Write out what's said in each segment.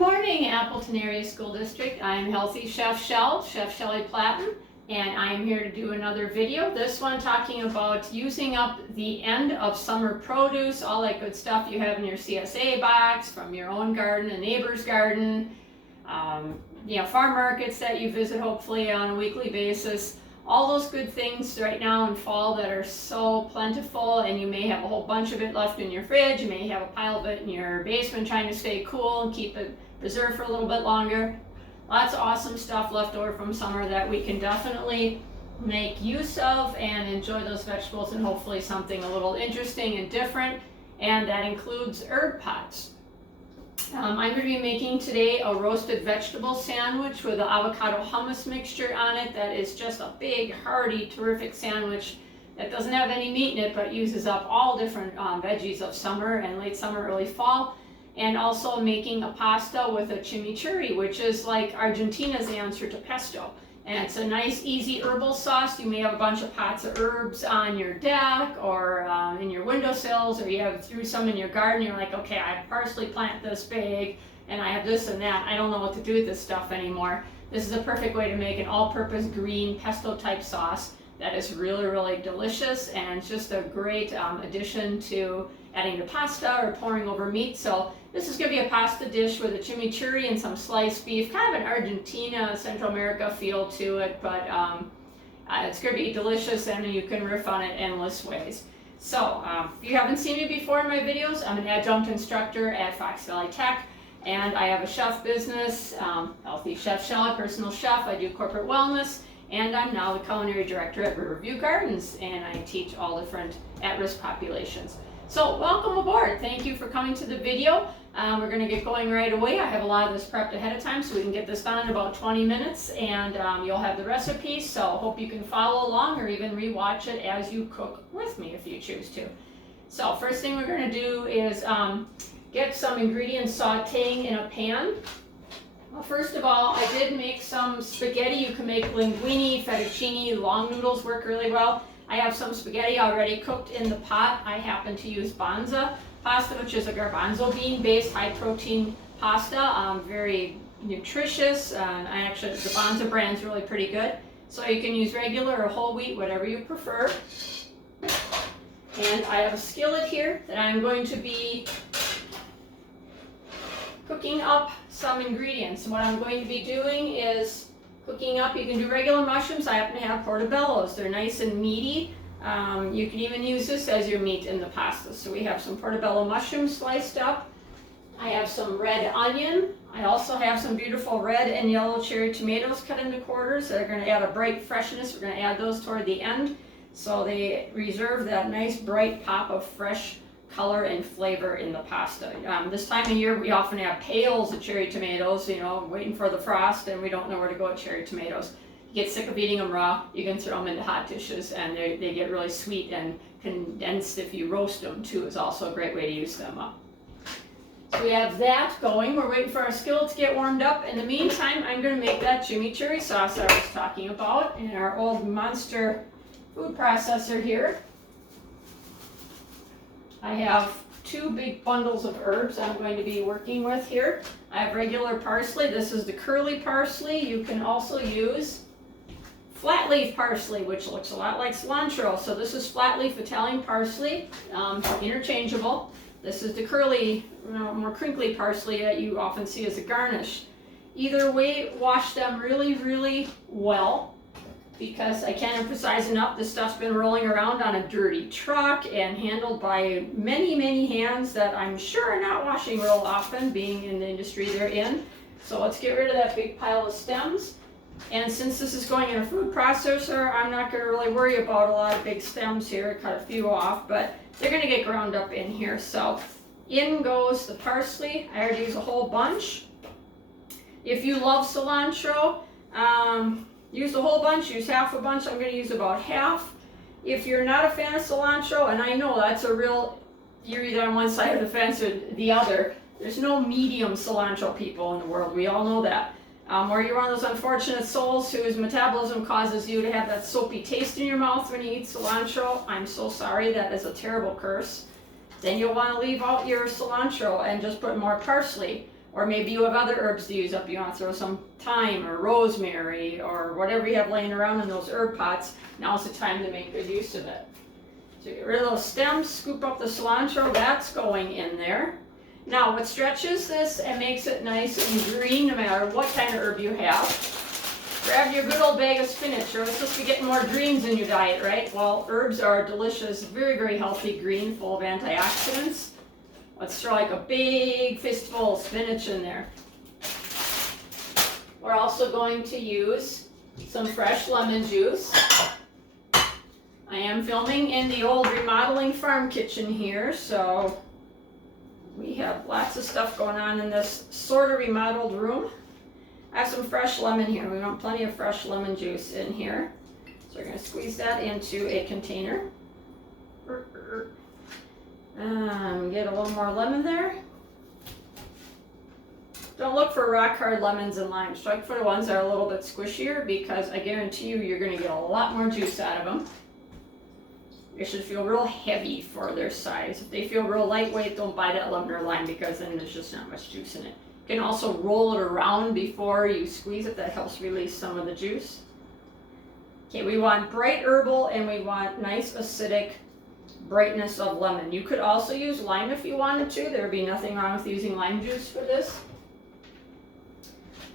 morning, Appleton Area School District. I'm Healthy Chef Chef Shelley Platten, and I am here to do another video. This one talking about using up the end of summer produce, all that good stuff you have in your CSA box from your own garden, a neighbor's garden, farm markets that you visit hopefully on a weekly basis. All those good things right now in fall that are so plentiful, and you may have a whole bunch of it left in your fridge. You may have a pile of it in your basement trying to stay cool and keep it preserved for a little bit longer. Lots of awesome stuff left over from summer that we can definitely make use of and enjoy those vegetables, and hopefully something a little interesting and different, and that includes herb pots. I'm going to be making today a roasted vegetable sandwich with an avocado hummus mixture on it. That is just a big, hearty, terrific sandwich that doesn't have any meat in it, but uses up all different veggies of summer and late summer, early fall. And also making a pasta with a chimichurri, which is like Argentina's answer to pesto. And it's a nice, easy herbal sauce. You may have a bunch of pots of herbs on your deck or in your windowsills, or you threw some in your garden. You're like, okay, I have parsley plant this big, and I have this and that. I don't know what to do with this stuff anymore. This is a perfect way to make an all-purpose green pesto-type sauce that is really, really delicious, and it's just a great addition to adding to pasta or pouring over meat. So this is going to be a pasta dish with a chimichurri and some sliced beef, kind of an Argentina, Central America feel to it, but it's going to be delicious, and you can riff on it endless ways. So if you haven't seen me before in my videos, I'm an adjunct instructor at Fox Valley Tech, and I have a chef business, Healthy Chef Shelley, personal chef. I do corporate wellness, and I'm now the culinary director at Riverview Gardens, and I teach all different at-risk populations. So welcome aboard. Thank you for coming to the video. We're going to get going right away. I have a lot of this prepped ahead of time, so we can get this done in about 20 minutes, and you'll have the recipe, so hope you can follow along or even rewatch it as you cook with me if you choose to. So first thing we're going to do is get some ingredients sauteing in a pan. Well, first of all, I did make some spaghetti. You can make linguine, fettuccine, long noodles work really well. I have some spaghetti already cooked in the pot. I happen to use Banza pasta, which is a garbanzo bean based high protein pasta, very nutritious. Actually, the Banza brand's really pretty good. So you can use regular or whole wheat, whatever you prefer. And I have a skillet here that I'm going to be cooking up some ingredients. What I'm going to be doing is cooking up, you can do regular mushrooms. I happen to have portobellos. They're nice and meaty. You can even use this as your meat in the pasta. So we have some portobello mushrooms sliced up. I have some red onion. I also have some beautiful red and yellow cherry tomatoes cut into quarters that are going to add a bright freshness. We're going to add those toward the end, so they reserve that nice bright pop of fresh color and flavor in the pasta. This time of year we often have pails of cherry tomatoes, waiting for the frost, and we don't know where to go with cherry tomatoes. You get sick of eating them raw, you can throw them into hot dishes, and they get really sweet and condensed. If you roast them too, is also a great way to use them up. So we have that going. We're waiting for our skillet to get warmed up. In the meantime, I'm going to make that chimichurri sauce I was talking about in our old monster food processor here. I have two big bundles of herbs I'm going to be working with here. I have regular parsley. This is the curly parsley. You can also use flat leaf parsley, which looks a lot like cilantro. So this is flat leaf Italian parsley, interchangeable. This is the curly, more crinkly parsley that you often see as a garnish. Either way, wash them really, really well, because I can't emphasize enough, this stuff's been rolling around on a dirty truck and handled by many, many hands that I'm sure are not washing real often, being in the industry they're in. So let's get rid of that big pile of stems. And since this is going in a food processor, I'm not going to really worry about a lot of big stems here. I cut a few off, but they're going to get ground up in here. So in goes the parsley. I already used a whole bunch. If you love cilantro, use the whole bunch, use half a bunch. I'm going to use about half. If you're not a fan of cilantro, and I know that's you're either on one side of the fence or the other. There's no medium cilantro people in the world. We all know that. Or you're one of those unfortunate souls whose metabolism causes you to have that soapy taste in your mouth when you eat cilantro. I'm so sorry, that is a terrible curse. Then you'll want to leave out your cilantro and just put more parsley. Or maybe you have other herbs to use up. You want to throw some thyme or rosemary or whatever you have laying around in those herb pots. Now's the time to make good use of it. So get rid of those stems, scoop up the cilantro, that's going in there. Now what stretches this and makes it nice and green no matter what kind of herb you have. Grab your good old bag of spinach. You're supposed to be getting more greens in your diet, right? Well, herbs are delicious, very, very healthy green, full of antioxidants. Let's throw like a big fistful of spinach in there. We're also going to use some fresh lemon juice. I am filming in the old remodeling farm kitchen here, so we have lots of stuff going on in this sort of remodeled room. I have some fresh lemon here. We want plenty of fresh lemon juice in here. So we're going to squeeze that into a container. Get a little more lemon there. Don't look for rock hard lemons and limes. Strike for the ones that are a little bit squishier because I guarantee you, you're going to get a lot more juice out of them. They should feel real heavy for their size. If they feel real lightweight, don't buy that lemon or lime because then there's just not much juice in it. You can also roll it around before you squeeze it. That helps release some of the juice. Okay, we want bright herbal and we want nice acidic brightness of lemon. You could also use lime if you wanted to. There would be nothing wrong with using lime juice for this.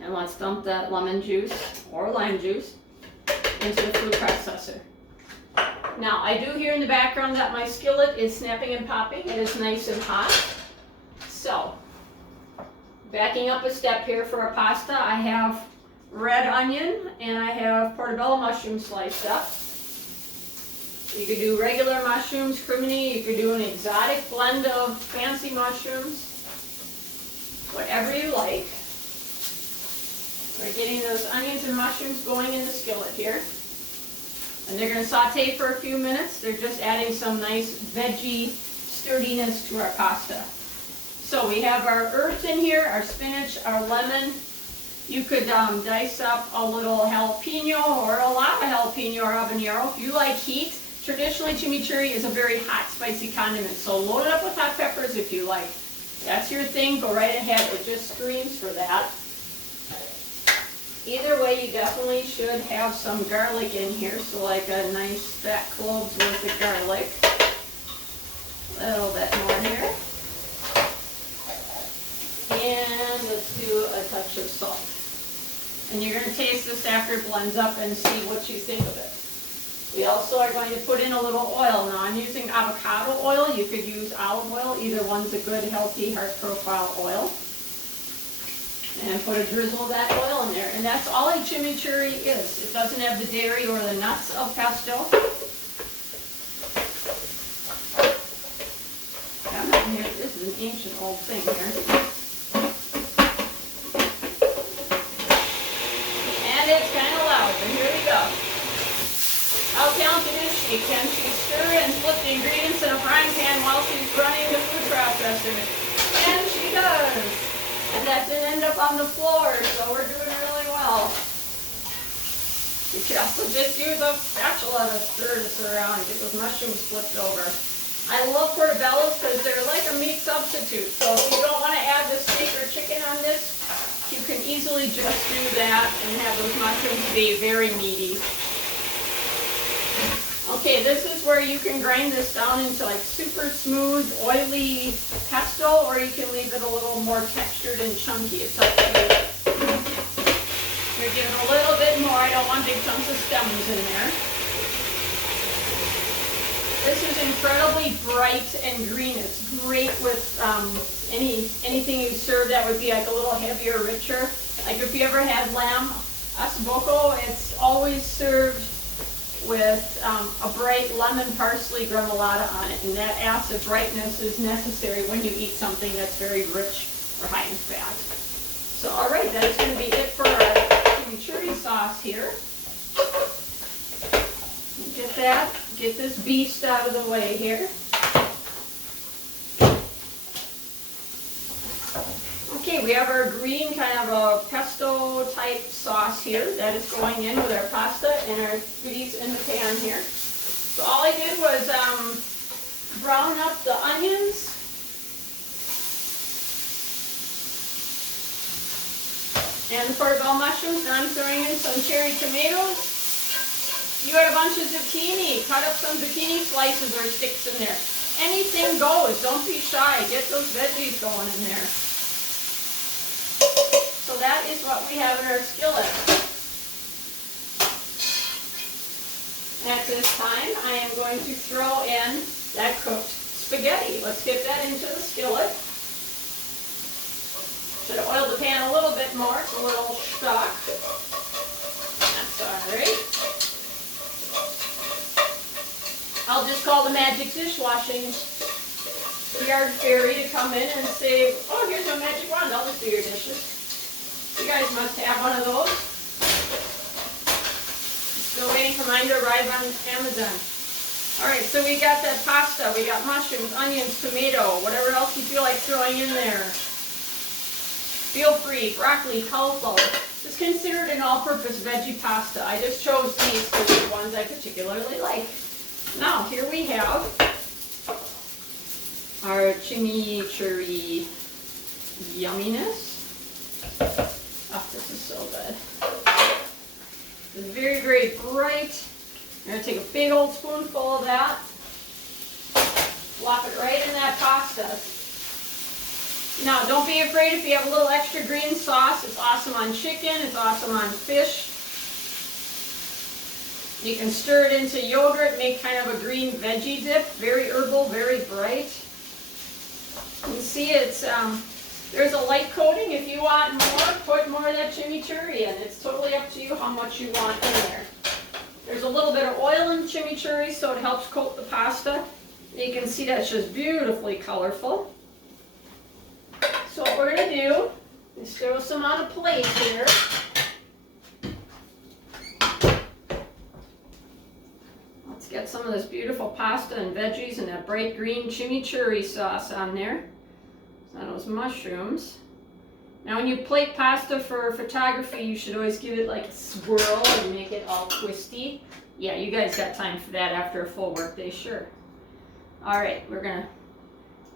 And let's dump that lemon juice or lime juice into the food processor. Now, I do hear in the background that my skillet is snapping and popping. It is nice and hot. So, backing up a step here for our pasta, I have red onion and I have portobello mushrooms sliced up. You could do regular mushrooms, crimini, you could do an exotic blend of fancy mushrooms, whatever you like. We're getting those onions and mushrooms going in the skillet here. And they're going to saute for a few minutes. They're just adding some nice veggie sturdiness to our pasta. So we have our herbs in here, our spinach, our lemon. You could dice up a little jalapeno or a lot of jalapeno or habanero. If you like heat, traditionally chimichurri is a very hot, spicy condiment. So load it up with hot peppers if you like. That's your thing, go right ahead. It just screams for that. Either way, you definitely should have some garlic in here. So like a nice fat clove's worth of garlic. A little bit more here. And let's do a touch of salt. And you're going to taste this after it blends up and see what you think of it. We also are going to put in a little oil. Now I'm using avocado oil. You could use olive oil. Either one's a good, healthy, heart profile oil. And put a drizzle of that oil in there. And that's all a chimichurri is. It doesn't have the dairy or the nuts of pesto. This is an ancient old thing here. And it's kind of loud, but here we go. How talented is she? Can she stir and flip the ingredients in a frying pan while she's running the food processor? And she does. And that didn't end up on the floor, so we're doing really well. You can also just use a spatula to stir this around and get those mushrooms flipped over. I love portobellos because they're like a meat substitute. So if you don't want to add the steak or chicken on this, you can easily just do that and have those mushrooms be very meaty. Okay, this is where you can grind this down into like super smooth, oily pesto, or you can leave it a little more textured and chunky. It's up to you. You're giving a little bit more. I don't want big chunks of stems in there. This is incredibly bright and green. It's great with anything you serve that would be like a little heavier, richer. Like if you ever had lamb ossobuco, it's always served with a bright lemon parsley gremolata on it, and that acid brightness is necessary when you eat something that's very rich or high in fat. So all right, that's going to be it for our chimichurri sauce here. Get this beast out of the way here. Okay, we have our green kind of a pesto type sauce here that is going in with our pasta and our goodies in the pan here. So all I did was brown up the onions. and the portobello mushrooms, and I'm throwing in some cherry tomatoes. You got a bunch of zucchini, cut up some zucchini slices or sticks in there. Anything goes, don't be shy, get those veggies going in there. So that is what we have in our skillet. At this time, I am going to throw in that cooked spaghetti. Let's get that into the skillet. Should have oiled the pan a little bit more, it's a little stuck. That's alright. I'll just call the magic dishwashing yard fairy to come in and say, oh, here's my magic wand, I'll just do your dishes. You guys must have one of those. Still waiting for mine to arrive on Amazon. Alright, so we got that pasta, we got mushrooms, onions, tomato, whatever else you feel like throwing in there. Feel free, broccoli, cauliflower. It's considered an all-purpose veggie pasta. I just chose these because they're the ones I particularly like. Now, here we have our chimichurri yumminess. Oh, this is so good. It's very, very bright. I'm going to take a big old spoonful of that. Plop it right in that pasta. Now, don't be afraid if you have a little extra green sauce. It's awesome on chicken. It's awesome on fish. You can stir it into yogurt, make kind of a green veggie dip. Very herbal, very bright. You can see it's there's a light coating. If you want more, put more of that chimichurri in. It's totally up to you how much you want in there. There's a little bit of oil in chimichurri, so it helps coat the pasta. You can see that's just beautifully colorful. So what we're going to do is throw some on a plate here. Let's get some of this beautiful pasta and veggies and that bright green chimichurri sauce on there. So those mushrooms. Now when you plate pasta for photography, you should always give it like a swirl and make it all twisty. Yeah, you guys got time for that after a full work day, sure. Alright, we're going to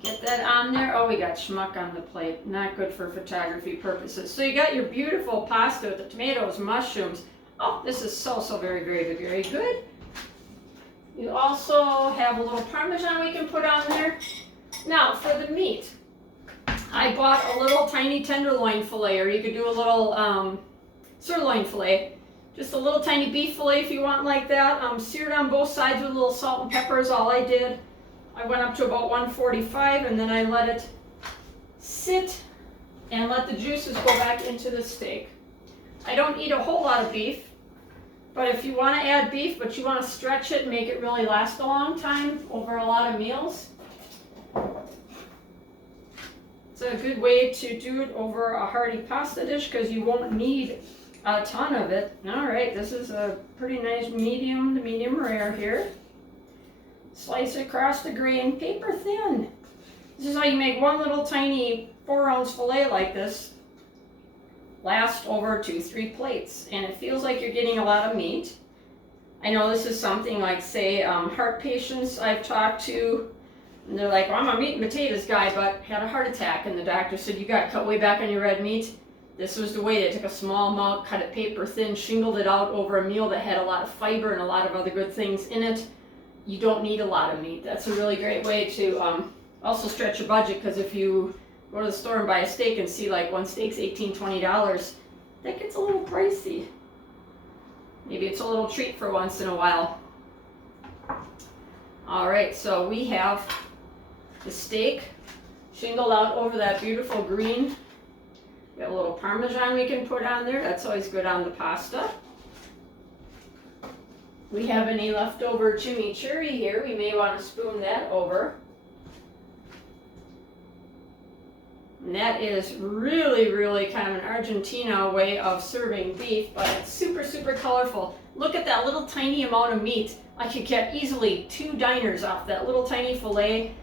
get that on there. Oh, we got schmuck on the plate. Not good for photography purposes. So you got your beautiful pasta with the tomatoes, mushrooms. Oh, this is so, so very, very, very good. You also have a little Parmesan we can put on there. Now, for the meat, I bought a little tiny tenderloin fillet, or you could do a little sirloin fillet. Just a little tiny beef fillet if you want like that. Seared on both sides with a little salt and pepper is all I did. I went up to about 145 and then I let it sit and let the juices go back into the steak. I don't eat a whole lot of beef, but if you want to add beef but you want to stretch it and make it really last a long time over a lot of meals, it's a good way to do it over a hearty pasta dish because you won't need a ton of it. Alright, this is a pretty nice medium to medium rare here. Slice it across the grain, paper thin. This is how you make one little tiny 4-ounce fillet like this last over 2-3 plates, and it feels like you're getting a lot of meat. I know this is something like, say, heart patients I've talked to, and they're like, well, I'm a meat and potatoes guy, but had a heart attack, and the doctor said, you got to cut way back on your red meat. This was the way. They took a small amount, cut it paper thin, shingled it out over a meal that had a lot of fiber and a lot of other good things in it. You don't need a lot of meat. That's a really great way to also stretch your budget, because if you go to the store and buy a steak and see like one steak's $18, $20, that gets a little pricey. Maybe it's a little treat for once in a while. Alright, so we have the steak shingled out over that beautiful green. We have a little Parmesan we can put on there. That's always good on the pasta. We have any leftover chimichurri here. We may want to spoon that over. And that is really, really kind of an Argentina way of serving beef, but it's super, super colorful. Look at that little tiny amount of meat. I could get easily 2 diners off that little tiny fillet.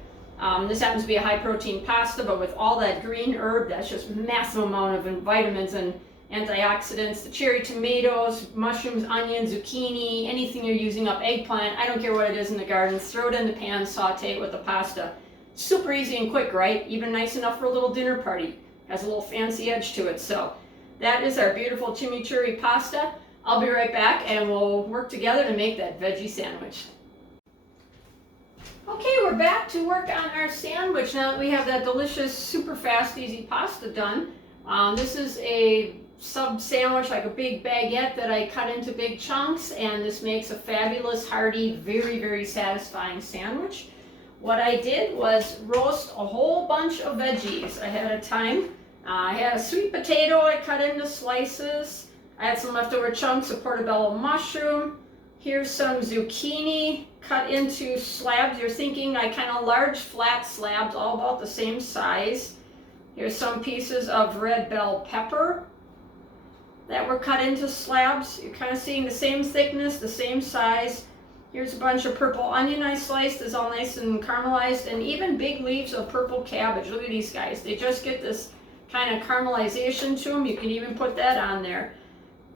This happens to be a high protein pasta, but with all that green herb, that's just massive amount of vitamins and antioxidants. The cherry tomatoes, mushrooms, onions, zucchini, anything you're using up, eggplant, I don't care what it is in the garden, throw it in the pan, saute it with the pasta. Super easy and quick, right? Even nice enough for a little dinner party. Has a little fancy edge to it. So That is our beautiful chimichurri pasta. I'll be right back and we'll work together to make that veggie sandwich. Okay, we're back to work on our sandwich now that we have that delicious, super fast, easy pasta done. This is a sub sandwich, like a big baguette that I cut into big chunks, and this makes a fabulous, hearty, very, very satisfying sandwich. What I did was roast a whole bunch of veggies ahead of time. I had a sweet potato I cut into slices. I had some leftover chunks of portobello mushroom. Here's some zucchini cut into slabs. You're thinking like kind of large flat slabs, all about the same size. Here's some pieces of red bell pepper that were cut into slabs. You're kind of seeing the same thickness, the same size. Here's a bunch of purple onion I sliced. It's all nice and caramelized, and even big leaves of purple cabbage. Look at these guys. They just get this kind of caramelization to them. You can even put that on there.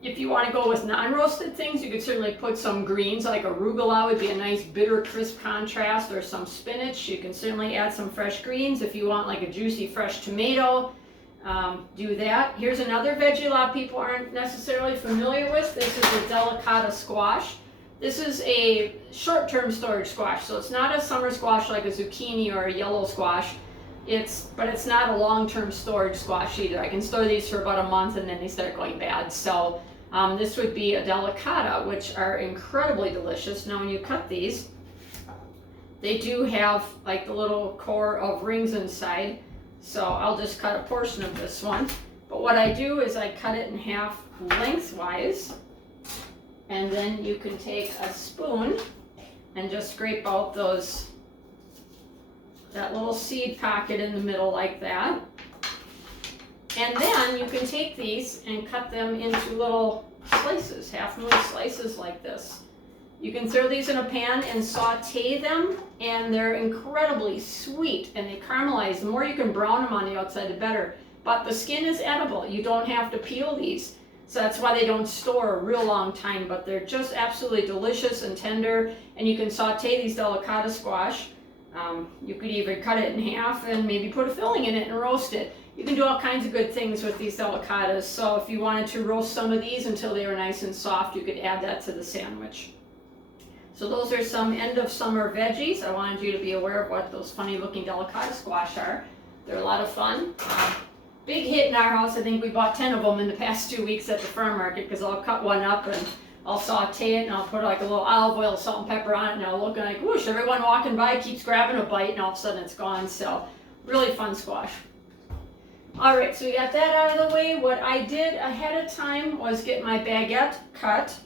If you want to go with non-roasted things, you could certainly put some greens, like arugula would be a nice bitter crisp contrast, or some spinach. You can certainly add some fresh greens. If you want like a juicy fresh tomato, do that. Here's another veggie a lot of people aren't necessarily familiar with. This is a delicata squash. This is a short-term storage squash, so it's not a summer squash like a zucchini or a yellow squash. But it's not a long-term storage squash either. I can store these for about a month and then they start going bad. So this would be a delicata, which are incredibly delicious. Now when you cut these, they do have like the little core of rings inside. So I'll just cut a portion of this one. But what I do is I cut it in half lengthwise. And then you can take a spoon and just scrape out that little seed pocket in the middle like that. And then you can take these and cut them into little slices, half-moon slices like this. You can throw these in a pan and saute them, and they're incredibly sweet and they caramelize. The more you can brown them on the outside, the better. But the skin is edible. You don't have to peel these. So that's why they don't store a real long time, but they're just absolutely delicious and tender. And you can saute these delicata squash. You could even cut it in half and maybe put a filling in it and roast it. You can do all kinds of good things with these delicatas. So if you wanted to roast some of these until they were nice and soft, you could add that to the sandwich. So those are some end of summer veggies. I wanted you to be aware of what those funny looking delicata squash are. They're a lot of fun. Big hit in our house. I think we bought 10 of them in the past 2 weeks at the farm market, because I'll cut one up and I'll saute it and I'll put like a little olive oil, salt and pepper on it, and I'll look like whoosh, everyone walking by keeps grabbing a bite and all of a sudden it's gone. So really fun squash. Alright, so we got that out of the way. What I did ahead of time was get my baguette cut.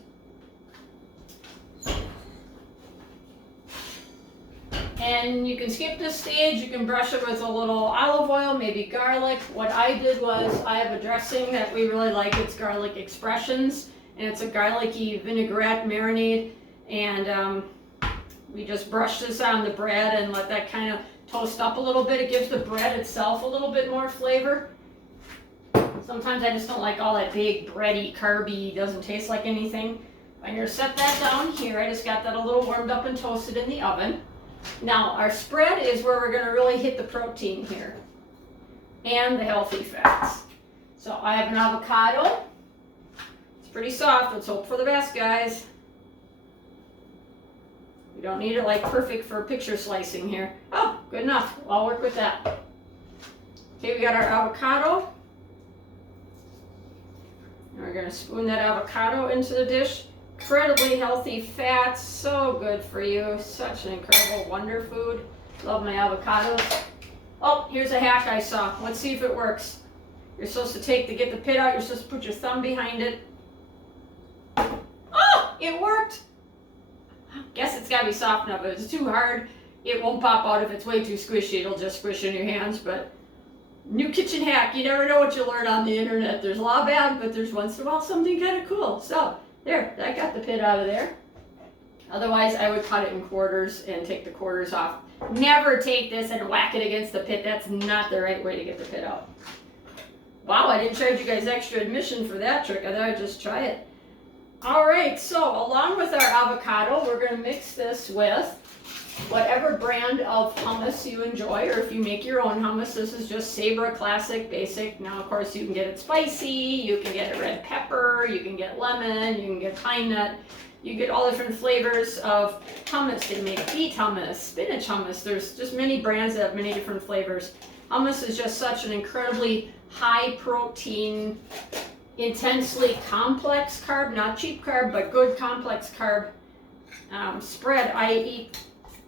And you can skip this stage, you can brush it with a little olive oil, maybe garlic. What I did was, I have a dressing that we really like, it's Garlic Expressions, and it's a garlicky vinaigrette marinade, and we just brush this on the bread and let that kind of toast up a little bit. It gives the bread itself a little bit more flavor. Sometimes I just don't like all that big bready, carby, doesn't taste like anything. I'm going to set that down here. I just got that a little warmed up and toasted in the oven. Now, our spread is where we're going to really hit the protein here and the healthy fats. So I have an avocado. It's pretty soft. Let's hope for the best, guys. We don't need it like perfect for picture slicing here. Oh, good enough. I'll work with that. Okay, we got our avocado. And we're going to spoon that avocado into the dish. Incredibly healthy fats, so good for you. Such an incredible wonder food. Love my avocados. Oh, here's a hack I saw. Let's see if it works. You're supposed to get the pit out, you're supposed to put your thumb behind it. Oh, it worked! Guess it's gotta be soft enough. If it's too hard, it won't pop out. If it's way too squishy, it'll just squish in your hands. But new kitchen hack, you never know what you learn on the internet. There's a lot of bad, but there's once in a while something kind of cool. So, there, that got the pit out of there. Otherwise, I would cut it in quarters and take the quarters off. Never take this and whack it against the pit. That's not the right way to get the pit out. Wow, I didn't charge you guys extra admission for that trick. I thought I'd just try it. All right, so along with our avocado, we're going to mix this with whatever brand of hummus you enjoy, or if you make your own hummus, this is just Sabra Classic Basic. Now, of course, you can get it spicy, you can get it red pepper, you can get lemon, you can get pine nut. You get all different flavors of hummus. They make beet hummus, spinach hummus. There's just many brands that have many different flavors. Hummus is just such an incredibly high protein, intensely complex carb, not cheap carb, but good complex carb spread. I eat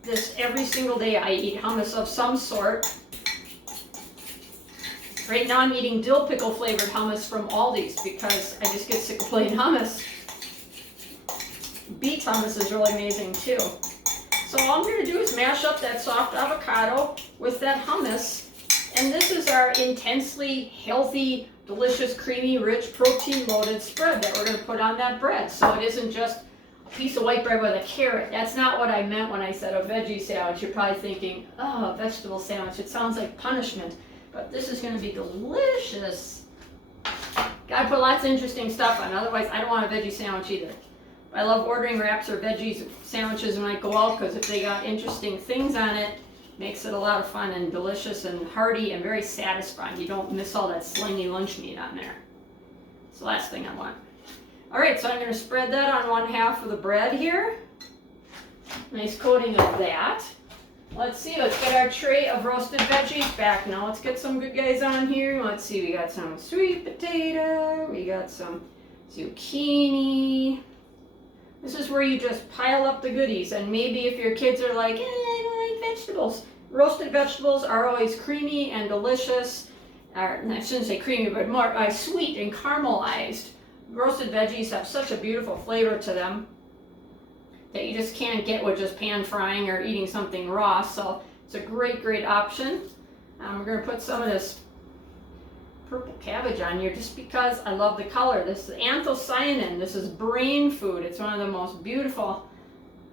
this every single day. I eat hummus of some sort. Right now I'm eating dill pickle flavored hummus from Aldi's because I just get sick of plain hummus. Beet hummus is really amazing too. So all I'm going to do is mash up that soft avocado with that hummus. And this is our intensely healthy, delicious, creamy, rich, protein-loaded spread that we're going to put on that bread. So it isn't just a piece of white bread with a carrot. That's not what I meant when I said a veggie sandwich. You're probably thinking, oh, a vegetable sandwich. It sounds like punishment. But this is going to be delicious. Gotta put lots of interesting stuff on. Otherwise, I don't want a veggie sandwich either. I love ordering wraps or veggies sandwiches when I go out because if they got interesting things on it, makes it a lot of fun and delicious and hearty and very satisfying. You don't miss all that slingy lunch meat on there. It's the last thing I want. All right, so I'm going to spread that on one half of the bread here. Nice coating of that. Let's see, let's get our tray of roasted veggies back. Now let's get some good guys on here. Let's see, we got some sweet potato, we got some zucchini. This is where you just pile up the goodies, and maybe if your kids are like, I don't like vegetables. Roasted vegetables are always creamy and delicious. I shouldn't say creamy, but more sweet and caramelized. Roasted veggies have such a beautiful flavor to them that you just can't get with just pan frying or eating something raw. So it's a great, great option. We're going to put some of this purple cabbage on here just because I love the color. This is anthocyanin. This is brain food. It's one of the most beautiful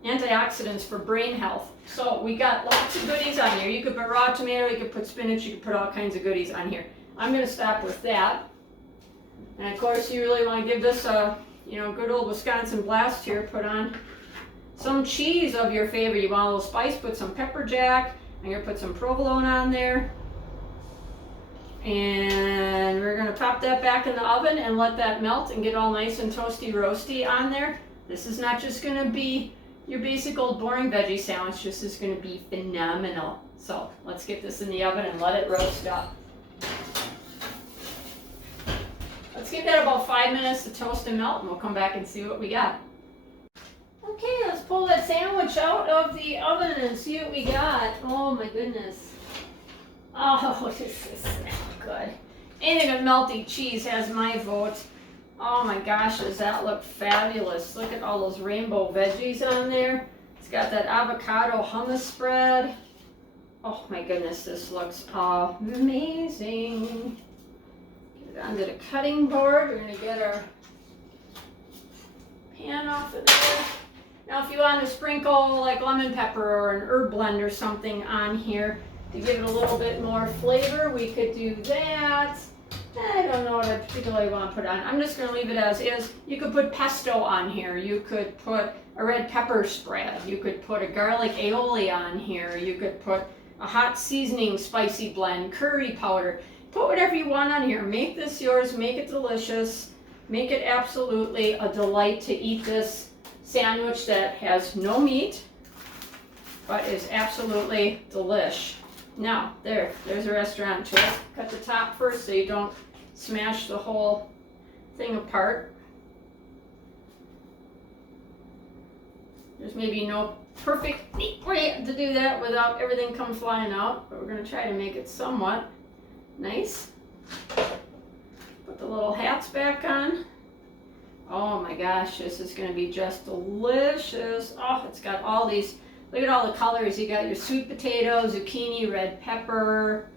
antioxidants for brain health. So we got lots of goodies on here. You could put raw tomato, you could put spinach, you could put all kinds of goodies on here. I'm going to stop with that. And of course you really want to give this a good old Wisconsin blast here. Put on some cheese of your favorite. You want a little spice, put some pepper jack. I'm going to put some provolone on there. And we're going to pop that back in the oven and let that melt and get all nice and toasty roasty on there. This is not just going to be your basic old boring veggie sandwich. This is going to be phenomenal. So let's get this in the oven and let it roast up. Let's give that about 5 minutes to toast and melt, and we'll come back and see what we got. Okay, let's pull that sandwich out of the oven and see what we got. Oh my goodness. Oh, this is good. Anything with melty cheese has my vote. Oh my gosh, does that look fabulous. Look at all those rainbow veggies on there. It's got that avocado hummus spread. Oh my goodness, this looks amazing. Get it onto the cutting board. We're going to get our pan off of there. Now if you want to sprinkle like lemon pepper or an herb blend or something on here, to give it a little bit more flavor, we could do that. I don't know what I particularly want to put on. I'm just going to leave it as is. You could put pesto on here. You could put a red pepper spread. You could put a garlic aioli on here. You could put a hot seasoning spicy blend, curry powder. Put whatever you want on here. Make this yours. Make it delicious. Make it absolutely a delight to eat this sandwich that has no meat, but is absolutely delish. Now, there's a restaurant choice. Cut the top first so you don't smash the whole thing apart. There's maybe no perfect neat way to do that without everything come flying out, but we're going to try to make it somewhat nice. Put the little hats back on. Oh my gosh, this is going to be just delicious. Oh, it's got all these. Look at all the colors. You got your sweet potato, zucchini, red pepper.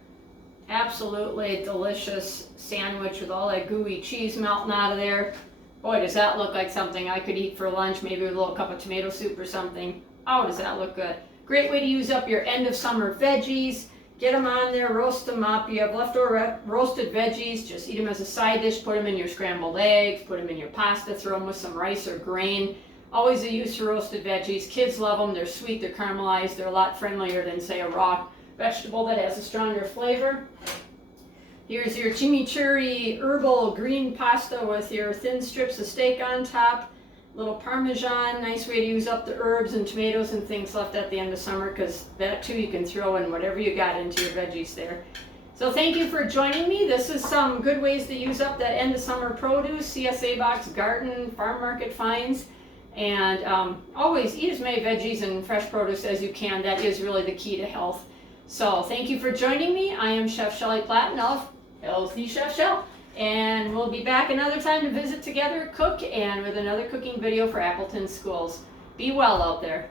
Absolutely delicious sandwich with all that gooey cheese melting out of there. Boy, does that look like something I could eat for lunch, maybe with a little cup of tomato soup or something. Oh, does that look good. Great way to use up your end of summer veggies. get them on there, roast them up. You have leftover roasted veggies, just eat them as a side dish, put them in your scrambled eggs, put them in your pasta, throw them with some rice or grain. Always a use for roasted veggies. Kids love them. They're sweet, they're caramelized, they're a lot friendlier than, say, a raw vegetable that has a stronger flavor. Here's your chimichurri herbal green pasta with your thin strips of steak on top. Little Parmesan, nice way to use up the herbs and tomatoes and things left at the end of summer, because that too you can throw in whatever you got into your veggies there. So thank you for joining me. This is some good ways to use up that end of summer produce, CSA box, garden, farm market finds. And always eat as many veggies and fresh produce as you can. That is really the key to health. So thank you for joining me. I am Chef Shelley Platten of Healthy Chef Shell. And we'll be back another time to visit together, cook, and with another cooking video for Appleton schools. Be well out there.